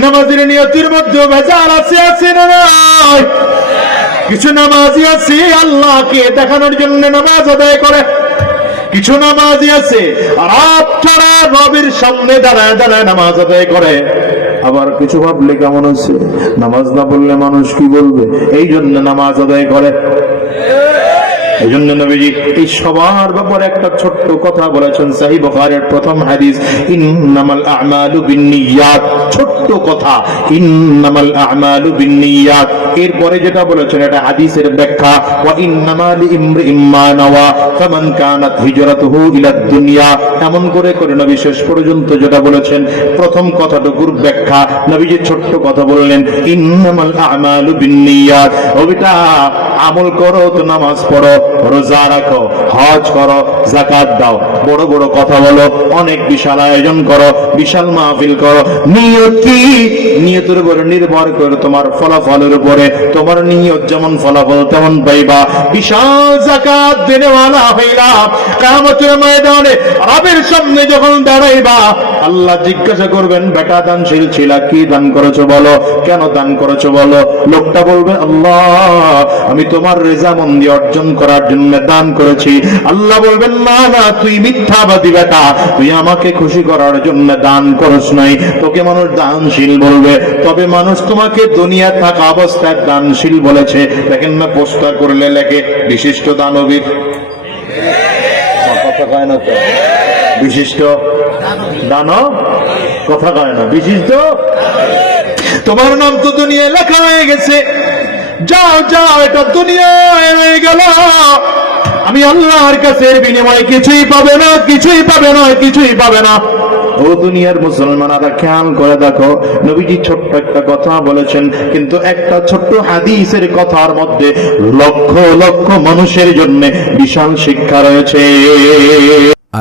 নামাজের নিয়তির মধ্যে ভেজাল আছে আছে না নাই? কিছু নামাজি আছে, আল্লাহকে দেখানোর জন্য নামাজ আদায় করে। কিছু নামাজি আছে, রাত রবির সামনে দাঁড়ায় দাঁড়ায় নামাজ আদায় করে। আবার কিছু ভাবলে কেমন হচ্ছে? নামাজ না পড়লে মানুষ কি বলবে? এই জন্য নামাজ আদায় করে। এই জন্য নবীজি এই সবার ব্যাপারে একটা ছোট্ট কথা বলেছেন। সাহি বুখারীর প্রথম হাদিস বিন্নিয়াত। ছোট্ট কথা বিন্নিয়াত। এরপরে যেটা বলেছেন, এটা হাদিসের ব্যাখ্যা দুনিয়া। এমন করে করে নবী শেষ পর্যন্ত যেটা বলেছেন, প্রথম কথাটুকুর ব্যাখ্যা। নবীজি ছোট্ট কথা বললেন, ইন্নামাল আ'মালু বিন্নিয়াত। ওইটা আমল করো তো নামাজ পড়ো। রোজা রাখো, হজ করো জাকাত দাও। বড় বড় কথা বলো, অনেক বিশাল আয়োজন করো, বিশাল মাহফিল করো। নিয়ত কি? নিয়তের উপরে নির্ভর করে তোমার ফলাফলের উপরে। তোমার নিয়ত যেমন ফলাফল তেমন পাইবা। বিশাল জাকাত দেনেওয়ালা হইলাম কামতের ময়দানে রবের সামনে যখন দাঁড়াইবা, আল্লাহ জিজ্ঞাসা করবেন, বেটা দানশীল ছিলা, কি দান করেছ বলো? কেন দান করেছ বলো? লোকটা বলবে, আল্লাহ, আমি তোমার রেজামন্দি অর্জন করার জন্য দান করেছি। আল্লাহ বলবেন, না না, তুই মিথ্যাবাদী বেটা। তুই আমাকে খুশি করার জন্য দান করস নাই। তোকে মানুষ দানশীল বলবে। তবে মানুষ তোমাকে দুনিয়া থাকা অবস্থায় দানশীল বলেছে। দেখেন না, পোস্টার করলে লেখে, বিশিষ্ট দানবীর। বিশিষ্ট দানব? কথা কয় না। বিশিষ্ট? তোমার নাম তো দুনিয়ায় লেখা হয়ে গেছে। যাও যাও, এটা দুনিয়ায় গেল। আমি আল্লাহর কাছে এর কিছুই পাবে না, কিছুই পাবে না, কিছুই পাবে না। ও দুনিয়ার মুসলমানরা, খেয়াল করে দেখো, নবীজি ছোট্ট একটা কথা বলেছেন, কিন্তু একটা ছোট্ট হাদিসের কথার মধ্যে লক্ষ লক্ষ মানুষের জন্য বিশাল শিক্ষা রয়েছে।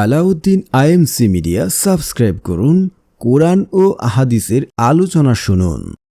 আলাউদ্দিন আইএমসি মিডিয়া সাবস্ক্রাইব করুন, কোরআন ও আহাদিসের আলোচনা শুনুন।